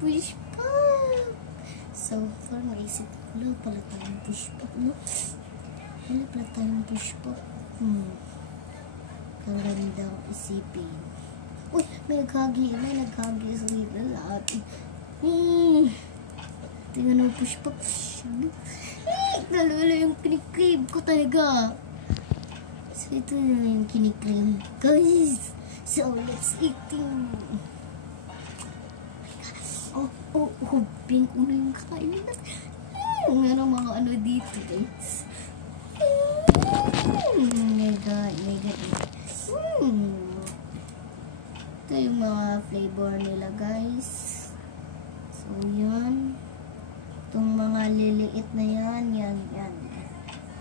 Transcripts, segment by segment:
push pop. So far, naisip ko, wala pala tayong push pop, no? Wala pala tayong push pop. Ang gandang isipin. Uy, may naghagi sa gitna lahat. Tingnan mo, push pop. Nalala yung kinikrib ko talaga. So, ito na yung kinikrib. Guys, so let's eat it. Pink mo na yung kain na. Meron mga ano dito, guys. My God. Ito yung mga flavor nila, guys. So, yan. Itong mga liliit na yan.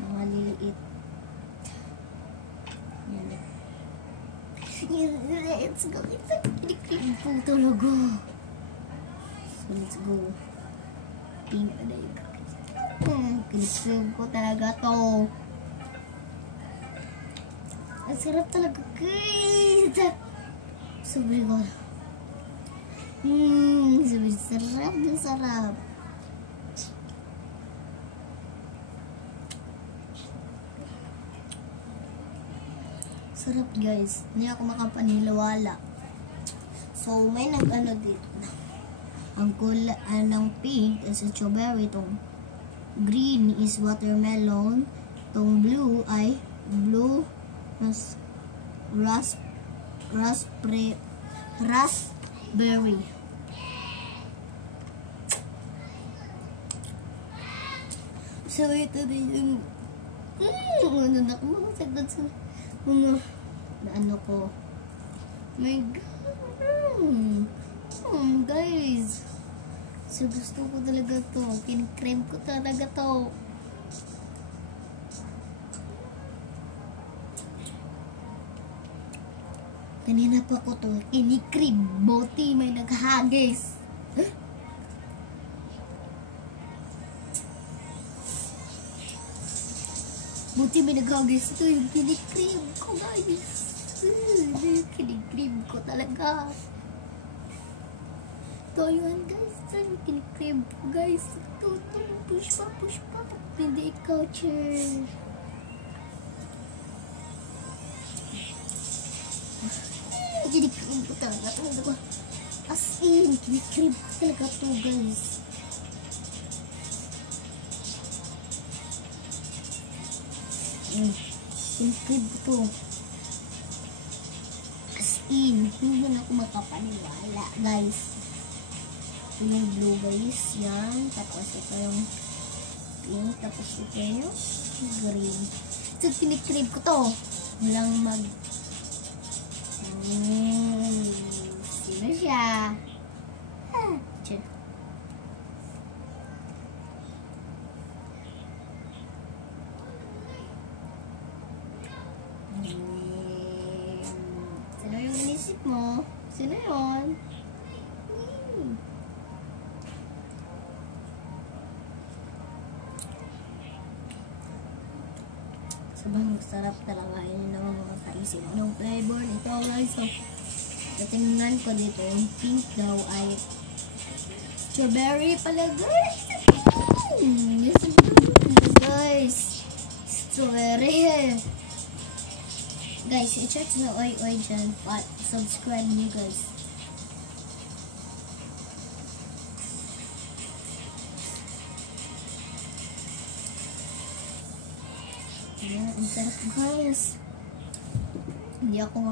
Mga liliit. Yan. Let's go. Kinikrib po talaga. So, let's go. Pink na yun. Kinikrib ko talaga to. Ang sarap talaga, guys. Sobrang ko. Sarap. Sarap, guys. Hindi ako makapanilawala. So, may nag-ano dito na. Ang kulay ng pink is strawberry. Itong green is watermelon. Itong blue ay blue raspberry. So, ito din yung ano ko. My God. Guys. So, gusto ko talaga to. Kinikrib ko talaga to. Kanina pa ko to. Kinikrib. Boti may naghagis. Buti may naghagis. Ito yung kinikrib ko, guys. Kinikrib ko talaga. Ito yun, guys. Ito yung kinikrib ko, guys. Ito yung push pa. Hindi culture. Kinikrib ko talaga ito. As in, kinikrib ko talaga ito, guys. Kinikrib ko ito. As in, hindi na ako makapaniwala, guys. Ito yung blue, guys. Yan. Tapos ito yung pink. Tapos ito yung green. So, kinikrib ko to. Walang sino siya? Tiyan. Sino yung inisip mo? Sino yun? Sabang sarap talaga yun naman makakaisip ng flavor nito, guys. So, natingnan ko dito yung pink daw ay strawberry pala, guys. Guys, strawberry. Guys, i-check na oy dyan. Subscribe nyo, guys. Ang sarap, guys. Hindi ako